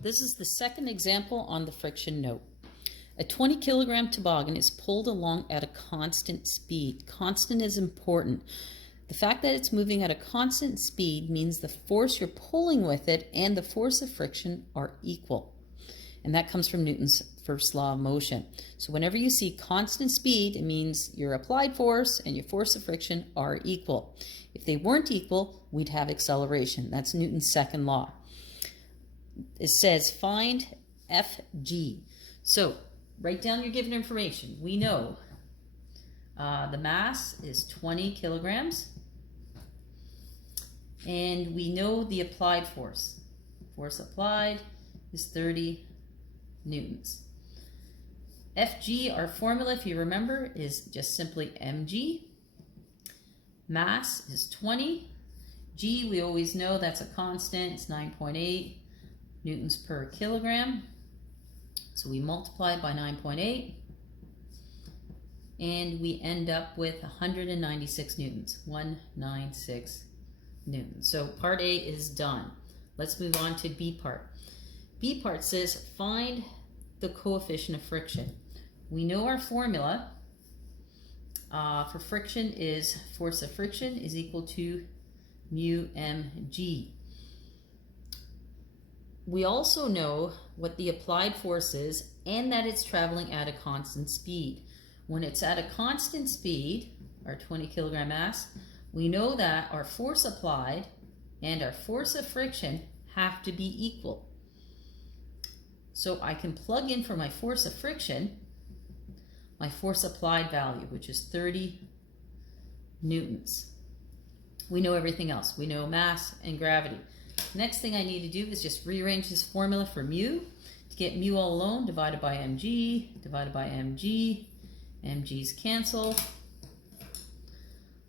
This is the second example on the friction note. A 20 kilogram toboggan is pulled along at a constant speed. Constant is important. The fact that it's moving at a constant speed means the force you're pulling with it and the force of friction are equal. And that comes from Newton's first law of motion. So whenever you see constant speed, it means your applied force and your force of friction are equal. If they weren't equal, we'd have acceleration. That's Newton's second law. It says find Fg. So write down your given information. We know the mass is 20 kilograms. And we know the applied force. Force applied is 30 newtons. Fg, our formula, if you remember, is just simply mg. Mass is 20. G, we always know that's a constant. It's 9.8 newtons per kilogram. So we multiply by 9.8. And we end up with 196 newtons. 196 newtons. So part A is done. Let's move on to B part. B part says find the coefficient of friction. We know our formula for friction is force of friction is equal to mu mg. We also know what the applied force is and that it's traveling at a constant speed. When it's at a constant speed, our 20 kilogram mass, we know that our force applied and our force of friction have to be equal. So I can plug in for my force of friction my force applied value, which is 30 newtons. We know everything else. We know mass and gravity. Next thing I need to do is just rearrange this formula for mu. To get mu all alone, divided by mg, divided by mg. Mg's cancel.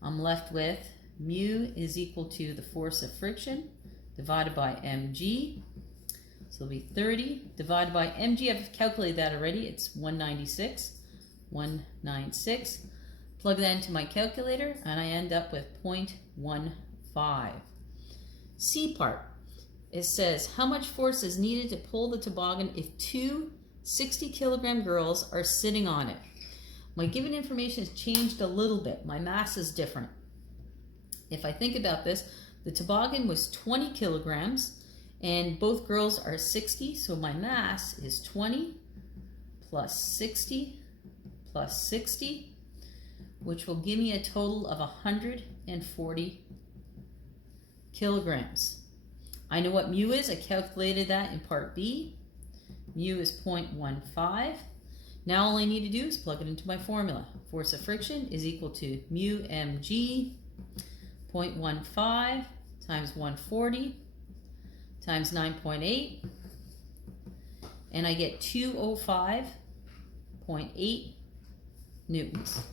I'm left with mu is equal to the force of friction divided by mg. So it'll be 30 divided by mg. I've calculated that already. It's 196. 196. Plug that into my calculator and I end up with 0.15. C part. It says how much force is needed to pull the toboggan if two 60 kilogram girls are sitting on it. My given information has changed a little bit. My mass is different. If I think about this, the toboggan was 20 kilograms and both girls are 60, so my mass is 20 plus 60 plus 60, which will give me a total of 140 kilograms. I know what mu is. I calculated that in part B. Mu is 0.15. Now all I need to do is plug it into my formula. Force of friction is equal to mu mg, 0.15 times 140 times 9.8, and I get 205.8 newtons.